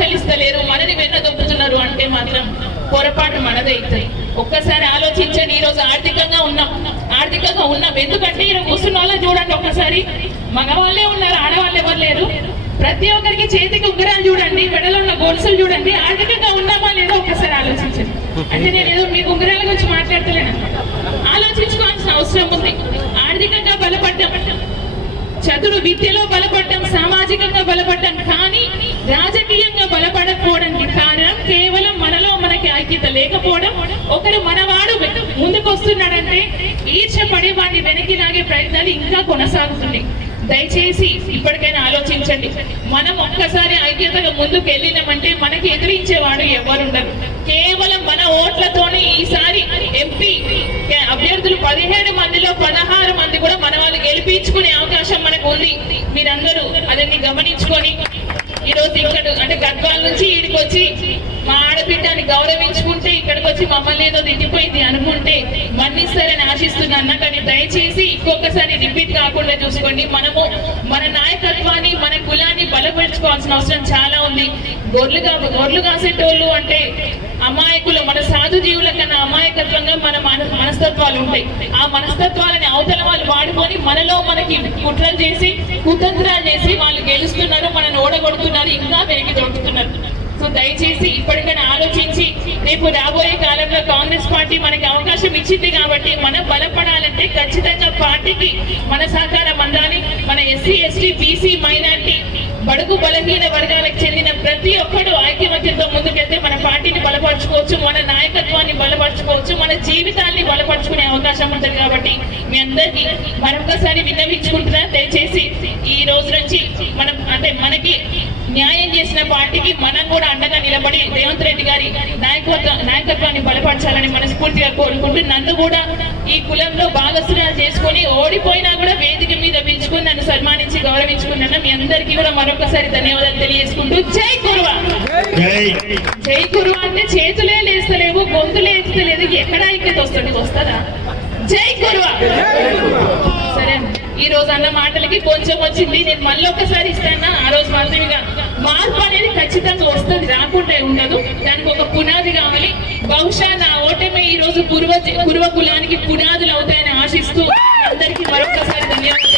చెల్లిస్తలేరు మనని వెన్న అంటే మాత్రం పొరపాటు మనదైతుంది ఒక్కసారి ఆలోచించండి ఈ రోజు ఆర్థికంగా ఉన్నాం. ఆర్థికంగా ఉన్నాం. ఎందుకంటే ఈరోజు కూర్చున్న వాళ్ళని చూడండి ఒక్కసారి. మగవాళ్ళే ఉన్నారు ఆడవాళ్ళు ఎవరు లేరు. ప్రతి ఒక్కరికి చేతికి ఉగ్రాలు చూడండి మెడలో ఉన్న గొలుసులు చూడండి. ఆర్థికంగా ఉన్నామా లేదో ఒక్కసారి ఆలోచించండి. అంటే నేను ఏదో మీకు ఉగ్రాల గురించి మాట్లాడతలేను? ఆలోచించుకోవాల్సిన అవసరం ఉంది. ఆర్థికంగా బలపడ్డం. చదువు విద్యలో బలపడ్డం. సామాజికంగా బలపడ్డం. లేకపోవడం ఒకరు మనవాడు ముందుకు వస్తున్నాడంటే ఈర్చపడి వాడిని వెనక్కి లాగే ప్రయత్నాలు ఇంకా కొనసాగుతున్నాయి దయచేసి ఇప్పటికైనా ఆలోచించండి. మనం ఒక్కసారి ఐక్యతగా ముందుకు వెళ్ళినామంటే మనకి ఎదిరించేవాడు ఎవరుండరు. కేవలం మన ఓట్లతోనే ఈసారి ఎంపీ అభ్యర్థులు పదిహేడు మందిలో పదహారు మంది కూడా మన వాళ్ళు గెలిపించుకునే అవకాశం మనకు ఉంది. మీరందరూ అదన్ని గమనించుకొని ఈ రోజు ఇక్కడ అంటే గద్వాల నుంచి ఈడికి వచ్చి మా ఆడబిడ్డని గౌరవించుకుంటే ఇక్కడికి వచ్చి మమ్మల్ని ఏదో తిట్టిపోయింది అనుకుంటే మన్నిస్తారని ఆశిస్తున్నాను కానీ దయచేసి ఇంకొకసారి రిపీట్ కాకుండా చూసుకోండి. మనము మన నాయకత్వాన్ని మన కులాన్ని బలపరుచుకోవాల్సిన అవసరం చాలా ఉంది. గొర్రెలుగా గొర్రెలు కాసేటోళ్ళు అంటే అమాయకులు మన సాధు జీవుల కన్నా అమాయకత్వంగా మన మన- మనస్తత్వాలు ఉంటాయి. ఆ మనస్తత్వాలని అవతల వాళ్ళు వాడుకొని మనలో మనకి కుట్రలు చేసి కుతంత్రాలు చేసి వాళ్ళు ఓడగొడుతున్నారు వెనక్కి దొరుకుతున్నారు. సో దయచేసి ఇప్పటికైనా ఆలోచించి రేపు రాబోయే కాలంలో కాంగ్రెస్ పార్టీ మనకి అవకాశం ఇచ్చింది కాబట్టి మనం బలపడాలంటే ఖచ్చితంగా పార్టీకి మన సహకారం అందాలి మన ఎస్సీ ఎస్టీ బీసీ మైనార్టీ బడుగు బలహీన వర్గాలకు చెందిన ప్రతి ఒక్కడు ఐక్యమత్యంతో ముందుకెళ్తే మన పార్టీని బలపరచుకోవచ్చు మన నాయకత్వాన్ని బలపరచుకోవచ్చు మన జీవితాన్ని బలపరచుకునే అవకాశం ఉంటుంది కాబట్టి మీ అందరికీ మరొకసారి విన్నవించుకుంటున్నా. దయచేసి ఈ రోజు నుంచి మనం అంటే మనకి న్యాయం చేసిన పార్టీకి మనం కూడా అండగా నిలబడి రేవంత్ రెడ్డి గారి నాయకత్వ నాయకత్వాన్ని బలపరచాలని మనస్ఫూర్తిగా కోరుకుంటూ నన్ను కూడా ఈ కులంలో భాగస్వామ్యాలు చేసుకొని ఓడిపోయినా కూడా వేదిక మీద పిలుచుకుని నన్ను సన్మానించి గౌరవించుకున్నాను మీ అందరికీ కూడా మరొకసారి ధన్యవాదాలు తెలియజేసుకుంటూ జై కురువా! జై! కురువా అంటే చేతులే లేస్తలేవు గొంతులే ఎత్తలేదు ఎక్కడ ఐక్యత వస్తుంది వస్తుందా? జై గురువ. సరే ఈ రోజు అన్న మాటలకి కొంచెం వచ్చింది. నేను మళ్ళీ ఒకసారి ఇస్తాను? ఆ రోజు మాత్రమేగా. మార్పు అనేది ఖచ్చితంగా వస్తుంది రాకుండా ఉండదు. దానికి ఒక పునాది కావాలి. బహుశా నా ఓటమే ఈ రోజు పూర్వ పూర్వ కులానికి పునాదులు అవుతాయని ఆశిస్తూ అందరికీ మరొకసారి ధన్యవాదాలు.